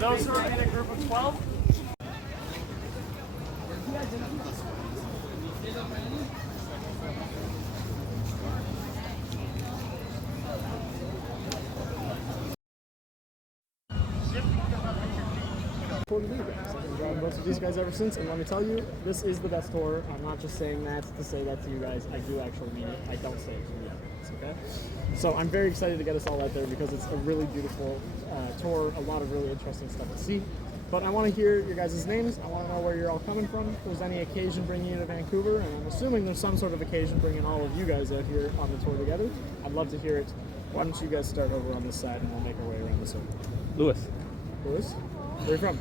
Those who are in a group of 12. Tour to do, guys. I've been driving both of these guys ever since, and let me tell you, this is the best tour. I'm not just saying that to say that to you guys. I do actually mean it. I don't say it to you guys, okay? So I'm very excited to get us all out there because it's a really beautiful tour, a lot of really interesting stuff to see. But I want to hear your guys' names. I want to know where you're all coming from. If there's any occasion bringing you to Vancouver, and I'm assuming there's some sort of occasion bringing all of you guys out here on the tour together. I'd love to hear it. Why don't you guys start over on this side, and we'll make our way around the circle. Lewis. Lewis, where are you from?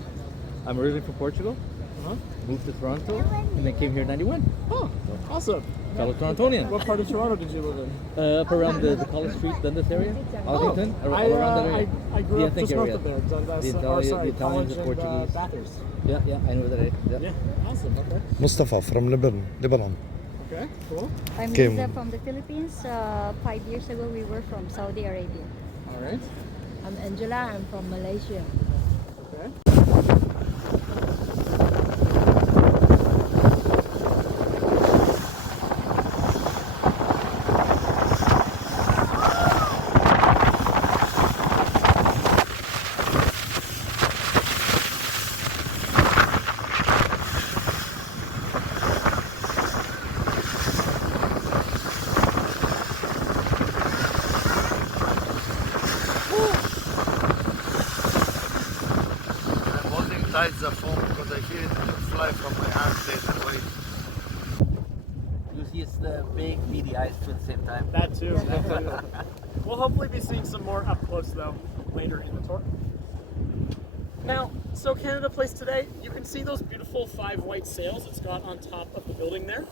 I'm originally from Portugal. Moved to Toronto, and then came here in '91. Oh, awesome. Fellow Torontonian. What part of Toronto did you live in? Up around the College Street, Dundas area, Alvington, around that area. I grew up just north area. of there, Dundas, The Italians, College the and Portuguese. Bathurst. Yeah, I know that area. Yeah, awesome, okay. Mustafa from Lebanon. Okay, cool. I'm Kim. Lisa from the Philippines. 5 years ago, we were from Saudi Arabia. All right. I'm Angela. I'm from Malaysia. Okay. The phone because I hear it fly from my hand and wait. You see, it's the big beady eyes too at the same time. That too. We'll hopefully be seeing some more up close though later in the tour. Now, so Canada Place today, you can see those beautiful 5 white sails it's got on top of the building there.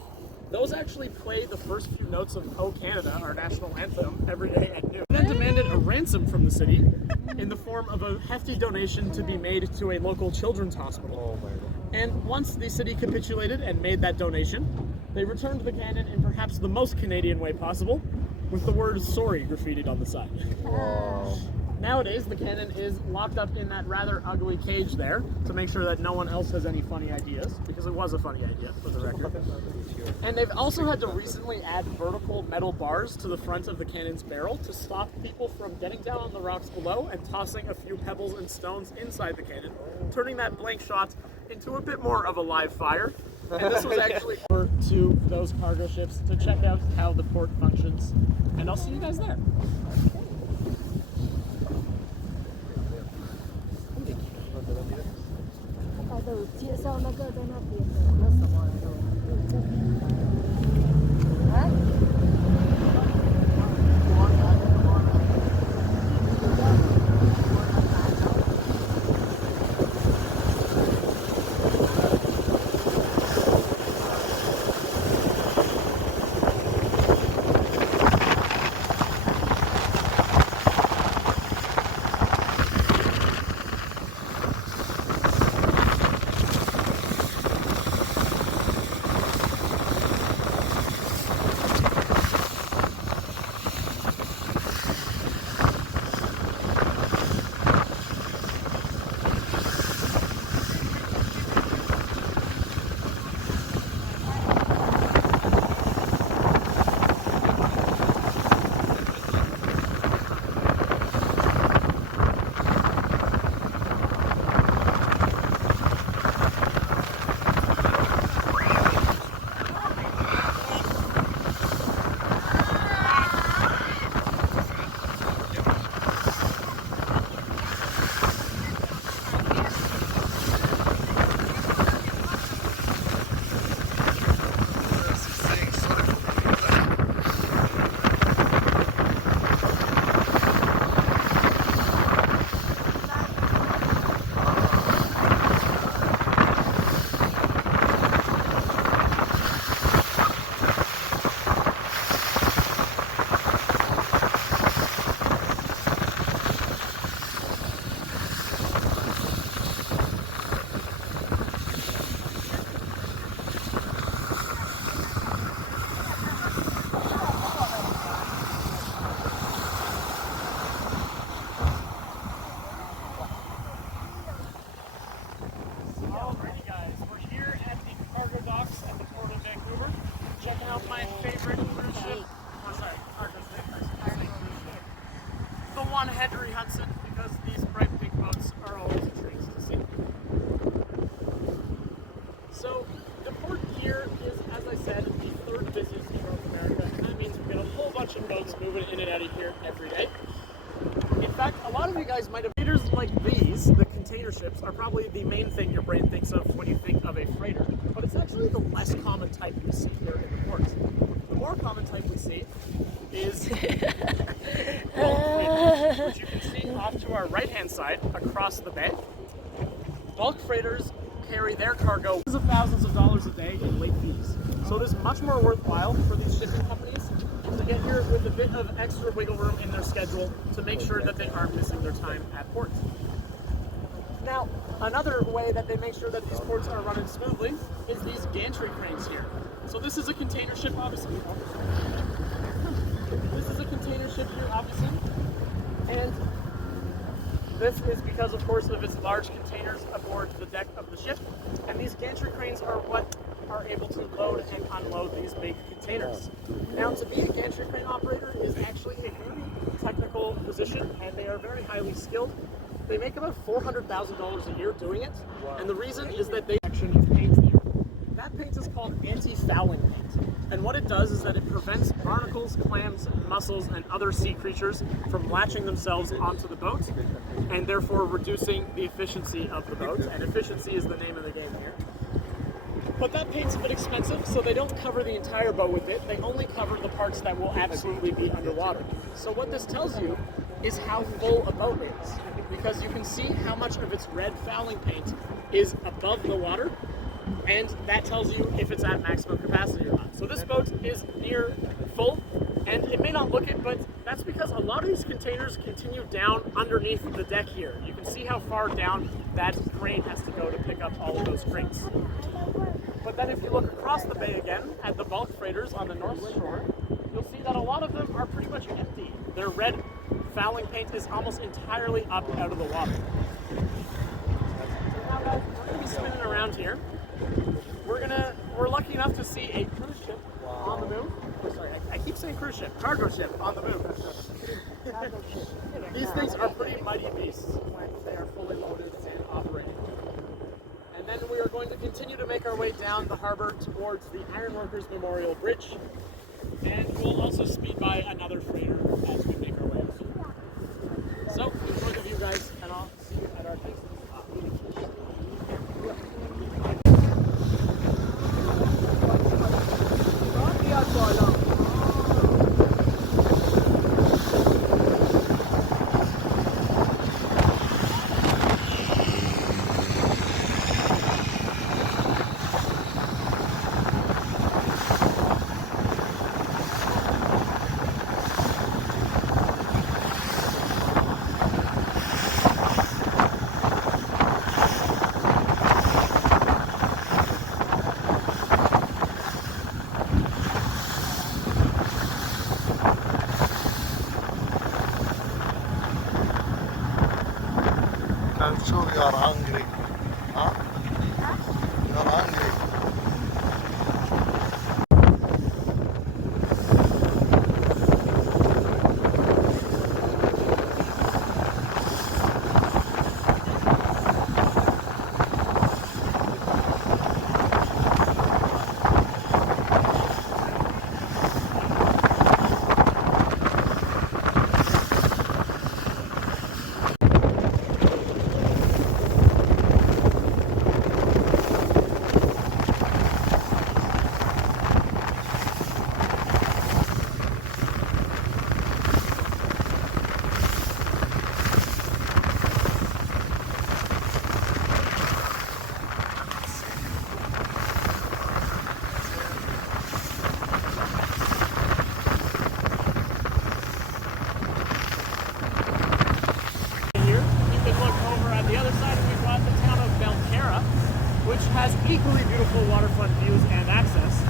Those actually play the first few notes of O Canada, our national anthem, every day at noon. Then demanded a ransom from the city in the form of a hefty donation to be made to a local children's hospital. And once the city capitulated and made that donation, they returned the cannon in perhaps the most Canadian way possible, with the word sorry graffitied on the side. Nowadays, the cannon is locked up in that rather ugly cage there to make sure that no one else has any funny ideas, because it was a funny idea, for the record. And they've also had to recently add vertical metal bars to the front of the cannon's barrel to stop people from getting down on the rocks below and tossing a few pebbles and stones inside the cannon, turning that blank shot into a bit more of a live fire. And this was actually over to those cargo ships to check out how the port functions. And I'll see you guys there. Henry Hudson because these bright pink boats are always a treat to see. So the port here is, as I said, the third busiest in North America, and that means we get a whole bunch of boats moving in and out of here every day. In fact, a lot of you guys might have freighters like these, the container ships, are probably the main thing your brain thinks of when you think of a freighter, but it's actually the less common type we see here in the port. The more common type we see is bulk freighters, which you can see off to our right-hand side across the bay. Bulk freighters carry their cargo tens of thousands of dollars a day in late fees. So it is much more worthwhile for these shipping companies to get here with a bit of extra wiggle room in their schedule to make sure that they aren't missing their time at port. Now, another way that they make sure that these ports are running smoothly is these gantry cranes here. So this is a container ship, obviously. This is a container ship here, obviously. And this is because, of course, of its large containers aboard the deck of the ship. And these gantry cranes are what are able to load and unload these big containers. Now, to be a gantry crane operator is actually a very technical position, and they are very highly skilled. They make about $400,000 a year doing it, and the reason is that they actually paint here. That paint is called anti-fouling paint, and what it does is that it prevents barnacles, clams, mussels, and other sea creatures from latching themselves onto the boat, and therefore reducing the efficiency of the boat, and efficiency is the name of the game here. But that paint's a bit expensive, so they don't cover the entire boat with it. They only cover the parts that will absolutely be underwater. So what this tells you is how full a boat is, because you can see how much of its red fouling paint is above the water, and that tells you if it's at maximum capacity or not. So this boat is near full, and it may not look it, but that's because a lot of these containers continue down underneath the deck here. You can see how far down that crane has to go to pick up all of those crates. But then if you look across the bay again at the bulk freighters on the north shore, you'll see that a lot of them are pretty much empty. Their red fouling paint is almost entirely up out of the water. So now guys, we're going to be spinning around here. We're lucky enough to see a cruise ship on the move. Oh, sorry, I keep saying cruise ship, cargo ship on the move. These things are pretty mighty beasts when they are fully loaded and operating. And then we are going to continue to make our way down the harbor towards the Ironworkers Memorial Bridge, and we'll also speed by another freighter as we make our way up. So, enjoy the view, guys, and I'll see you at our tasting spot. I'm sure you are hungry. Huh? You are hungry. Which has equally beautiful waterfront views and access,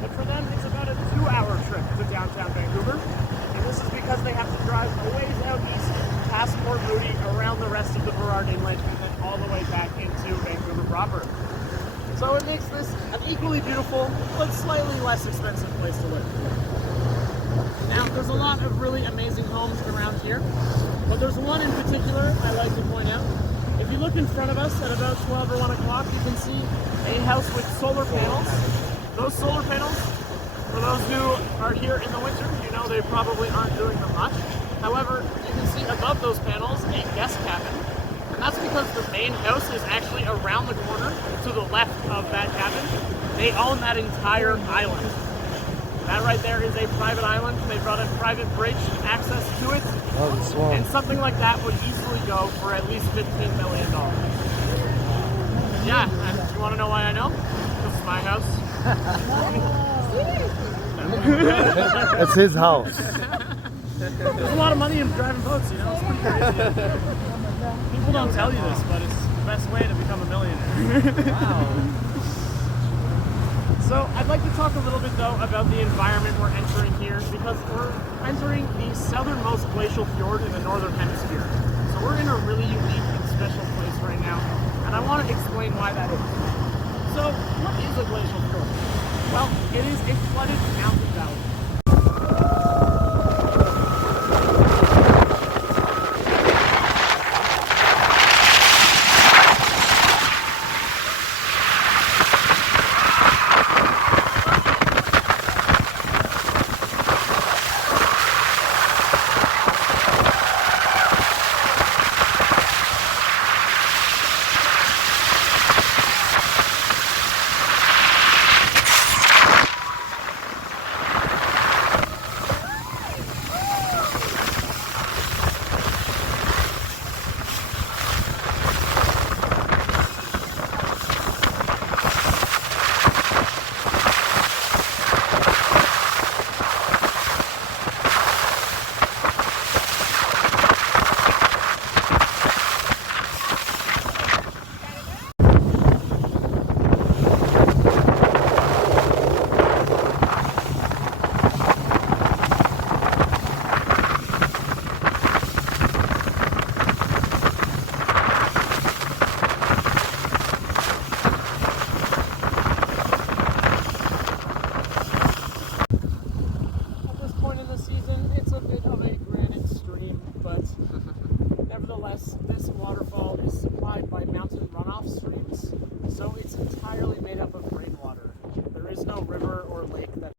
but for them it's about a 2-hour trip to downtown Vancouver, and this is because they have to drive a ways out east, past Port Moody, around the rest of the Burrard Inlet, and then all the way back into Vancouver proper. So it makes this an equally beautiful, but slightly less expensive place to live. Now, there's a lot of really amazing homes around here, but there's one in particular I like to point out. If you look in front of us at about 12 or 1 o'clock, you can see a house with solar panels. Those solar panels, for those who are here in the winter, you know they probably aren't doing them much. However, you can see above those panels a guest cabin, and that's because the main house is actually around the corner to the left of that cabin. They own that entire island. That right there is a private island. They brought a private bridge access to it. Oh, the swamp. And something like that would easily go for at least $15 million. Yeah, and do you want to know why I know? This is my house. That's his house. There's a lot of money in driving boats, you know? It's pretty crazy. People don't tell you this, but it's the best way to become a millionaire. Wow. So I'd like to talk a little bit though about the environment we're entering here, because we're entering the southernmost glacial fjord in the northern hemisphere. So we're in a really unique and special place right now, and I want to explain why that is. So what is a glacial fjord? Well, it is a flooded mountain valley.